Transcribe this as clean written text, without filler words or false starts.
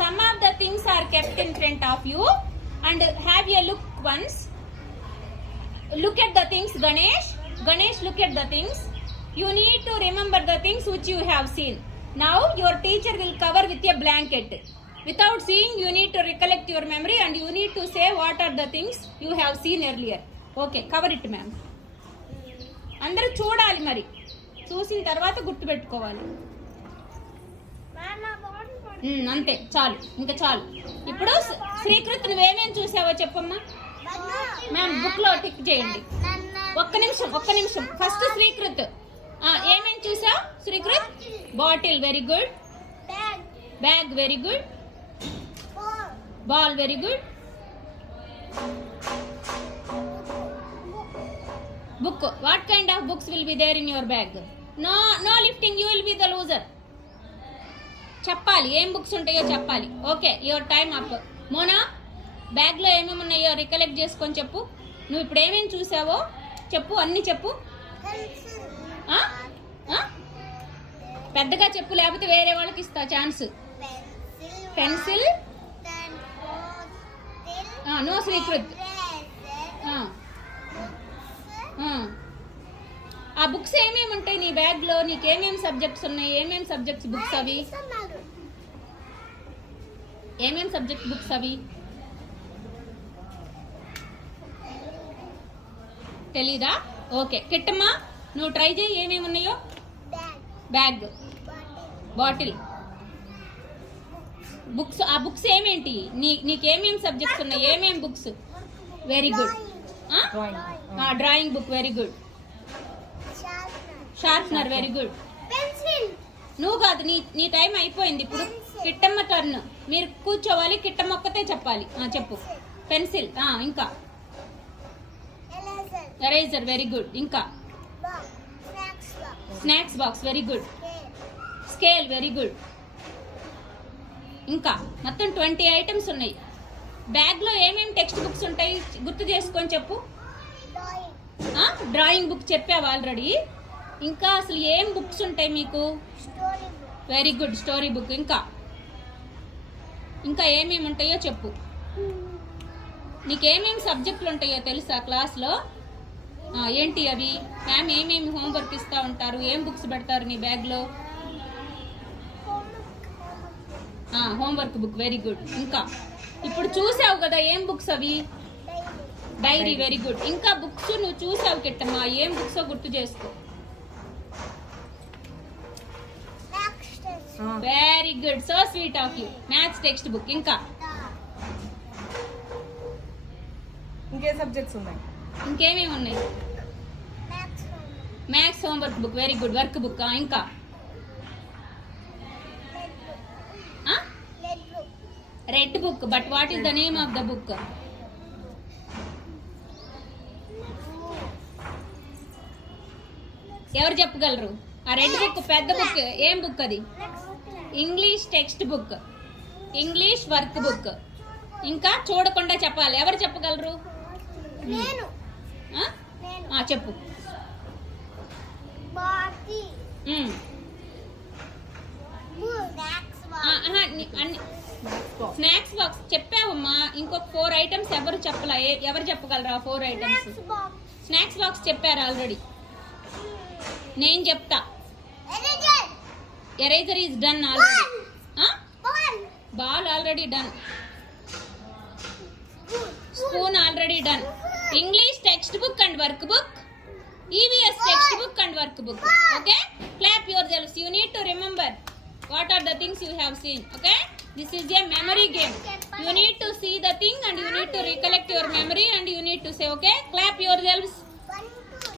Some of the things are kept in front of you and have a look once. Look at the things, Ganesh. Ganesh, look at the things. You need to remember the things which you have seen. Now your teacher will cover with a blanket. Without seeing, you need to recollect your memory and you need to say what are the things you have seen earlier. Okay, cover it, ma'am. అందరూ చూడాలి, మరి చూసిన తర్వాత గుర్తు పెట్టుకోవాలి. అంతే, చాలు, ఇంకా చాలు. ఇప్పుడు శ్రీకృత్ నువ్వేమేమి చూసావో చెప్పమ్మా. మ్యామ్ బుక్ లో టిక్ చేయండి. ఒక్క నిమిషం. ఫస్ట్ శ్రీకృత్ ఏమేమి చూసావు? Srikruth bottle, very good. Bag, very good. Ball, very good. Book. What kind of books will be there in your bag? No lifting. You will be the loser. చెప్పాలి, ఏం books ఉంటాయో చెప్పాలి. Okay, your time up. Mona, bag లో ఏమేమి ఉన్నాయో recollect చేసుకొని చెప్పు. నువ్వు ఇప్పుడు ఏమేమి చూసావో చెప్పు, అన్ని చెప్పు. పెద్దగా చెప్పు, లేకపోతే వేరే వాళ్ళకి ఇస్తా ఛాన్స్. పెన్సిల్. నో శ్రీకృత్. ఆ బుక్స్ ఏమేమి ఉంటాయి నీ బ్యాగ్ లో? నీకేమేమి సబ్జెక్ట్స్ ఉన్నాయి? ఏమేమి సబ్జెక్ట్స్ బుక్స్ అవి? ఏమేమి సబ్జెక్ట్ బుక్స్ అవి? తెలీదా? ఓకే, కిట్టమ్మా నువ్వు ట్రై చేయి, ఏమేమి ఉన్నాయో. Bag, bottle, books. ఆ బుక్స్ ఏమేంటి? నీకేమేమి సబ్జెక్ట్స్ ఉన్నాయి? ఏమేమి books? Very good. Drawing book, very good. Sharpener, very good. నువ్వు కాదు, నీ టైం అయిపోయింది. ఇప్పుడు కిట్టమ్మ టర్న్. మీరు కూర్చోవాలి, కిట్టమ్మ ఒక్కతే చెప్పాలి. చెప్పు. పెన్సిల్. ఇంకా ఎరేజర్, వెరీ గుడ్. ఇంకా snacks box, very good. Scale, very good. ఇంకా మొత్తం 20 ఐటమ్స్ ఉన్నాయి. బ్యాగ్ లో ఏమేమి టెక్స్ట్ బుక్స్ ఉంటాయి గుర్తు చేసుకొని చెప్పు. డ్రాయింగ్ బుక్ చెప్పావు ఆల్రెడీ. ఇంకా అసలు ఏం బుక్స్ ఉంటాయి మీకు? Very good, story book. ఇంకా ఏమేమి ఉంటాయో చెప్పు. నీకేమేమి సబ్జెక్టులు ఉంటాయో తెలుసా క్లాస్లో? ఏంటి అవి? మ్యామ్ ఏమేమి హోంవర్క్ ఇస్తూ ఉంటారు? ఏం బుక్స్ పెడతారు నీ బ్యాగ్లో? Homework book, very good. ఇంకా ఇప్పుడు చూసావు కదా, ఏం బుక్స్ అవి? Diary, very good. ఇంకా బుక్స్ నువ్వు చూసావు కిట్టమ్మా, ఏం బుక్స్ గుర్తు చేసుకో. Very good, so sweet of you. Maths text book. ఇంకా ఇంకే సబ్జెక్ట్స్ ఉన్నాయి? ఇంకేమేమి ఉన్నాయి? Maths homework book, very good. Work book. ఇంకా red book. But what is the name of the book? ఎవరు చెప్పగలరు? ఆ రెడ్ బుక్ పెద్ద బుక్ ఏం బుక్ అది? English text book, English work book. ఇంకా చూడకుండా చెప్పాలి. ఎవరు చెప్పగలరు? చెప్పు. స్నాక్స్ బాక్స్ చెప్పావమ్మా. ఇంకొక 4 ఐటమ్స్ ఎవరు చెప్పలా? ఎవరు చెప్పగలరా 4 ఐటమ్స్? స్నాక్స్ బాక్స్ చెప్పారు ఆల్రెడీ. నేను చెప్తా. Eraser is done already. Ball already done. Spoon already done. English text book and work book. EVS text book and work book. Okay? Clap yourselves. You need to remember what are the things you have seen. Okay? This is a memory game. You need to see the thing and you need to recollect your memory and you need to say, okay? Clap yourselves.